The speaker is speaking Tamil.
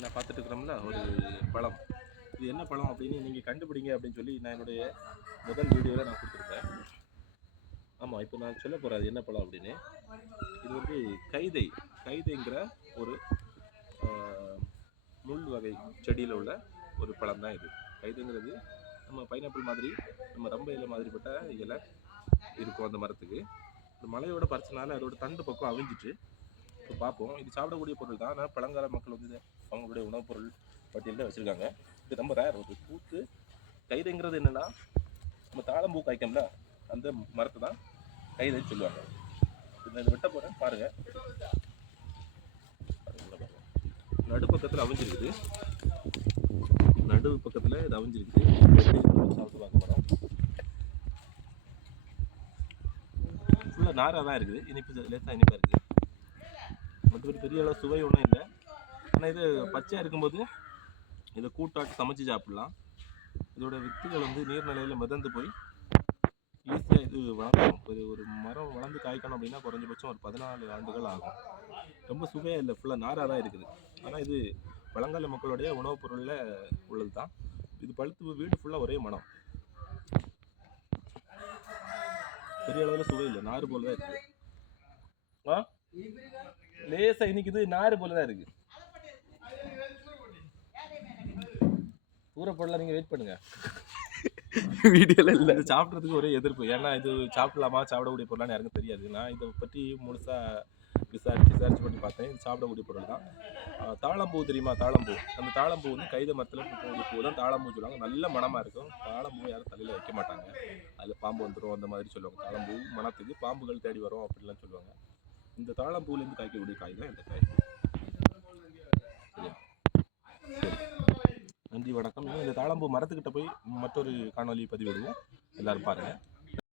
நான் பார்த்துட்டு இருக்கிறோம்ல ஒரு பழம். இது என்ன பழம் அப்படின்னு நீங்கள் கண்டுபிடிங்க அப்படின்னு சொல்லி நான் என்னுடைய முதல் வீடியோவில் நான் கொடுத்துருப்பேன் ஆமாம் இப்போ நான் சொல்ல போகிறேன் அது என்ன பழம் அப்படின்னு. இது வந்து கைதை கைதைங்கிற ஒரு முள் வகை செடியில் உள்ள ஒரு பழம் தான் இது. கைதைங்கிறது நம்ம பைனாப்பிள் மாதிரி நம்ம ரொம்ப இலை மாதிரிப்பட்ட இலை இருக்கும் அந்த மரத்துக்கு. இந்த மலையோட பறிச்சனால அதோட தண்டு பக்கம் அவிஞ்சிட்டு இப்போ பார்ப்போம். இது சாப்பிடக்கூடிய பொருள் தான் ஆனால் பழங்கால மக்கள் வந்து அவங்களுடைய உணவுப் பொருள் பட்டியலில் வச்சுருக்காங்க. இது ரொம்ப ரேர் ஒரு பூத்து கைதைங்கிறது என்னன்னா நம்ம தாளம்பூ காய்க்கம்ல அந்த மரத்தை தான் கைதைன்னு சொல்லுவாங்க. இதை இதை வெட்ட போகிறேன் பாருங்கள் நடு பக்கத்தில் அவிஞ்சிருக்குது. நடு பக்கத்தில் இது அவிஞ்சிருக்குது. சாப்பிடுவாங்க மரம் ஃபுல்லாக நாராக தான் இருக்குது. இனிப்பு லேசாக இனிப்பாக இருக்குது. மற்றபடி பெரிய அளவு சுவை ஒன்றும் இல்லை. ஆனால் இது பச்சையாக இருக்கும்போது இதை கூட்டாட்டு சமைச்சு சாப்பிடலாம். இதோட வித்துகள் வந்து நீர்நிலையில் மிதந்து போய் ஈஸியாக இது வளர்க்கணும். ஒரு ஒரு மரம் வளர்ந்து காய்க்கணும் அப்படின்னா குறைஞ்சபட்சம் ஒரு பதினாலு ஆண்டுகள் ஆகும். ரொம்ப சுவையாக இல்லை ஃபுல்லாக நாராக தான் இருக்குது. ஆனால் இது பழங்கால மக்களுடைய உணவுப் பொருளில் உள்ளது தான் இது பழுத்து வீடு ஃபுல்லாக ஒரே மனம். பெரிய அளவில் சுவை இல்லை நாறு போல தான் இருக்குது. ஆ? லேசாக இது நாறு போல தான் இருக்குது. ஊறப்படலாம் நீங்கள் வெயிட் பண்ணுங்க. வீடியோல இல்ல. சாப்பிட்றதுக்கு ஒரே எதிர்ப்பு. ஏன்னா இது சாப்பிடலாமா சாப்பிடக்கூடிய பொருளான்னு யாருக்கும் தெரியாது. நான் இதை பற்றி முழுசாக விசாரிச்சு விசாரிச்சு பண்ணி பார்த்தேன். சாப்பிடக்கூடிய பொருள் தான். தாழம்பூ தெரியுமா? தாழம்பூ அந்த தாழம்பூ வந்து கைத மரத்தில் பூ தான் தாழம்பூ சொல்லுவாங்க. நல்ல மணமாக இருக்கும். தாழம்பூ யாரும் தலையில் வைக்க மாட்டாங்க. அதில் பாம்பு வந்துடும் அந்த மாதிரி சொல்லுவாங்க. தாழம்பூ மணத்துக்கு பாம்புகள் தேடி வரும் அப்படிலாம் சொல்லுவாங்க. இந்த தாழம்பூலேருந்து காய்க்கக்கூடிய காய் தான் இந்த காய் நன்றி வணக்கம். இந்த தாழம்பூ மரத்துக்கிட்ட போய் மற்றொரு காணொலி பதிவிடுவோம். எல்லாரும் பாருங்கள்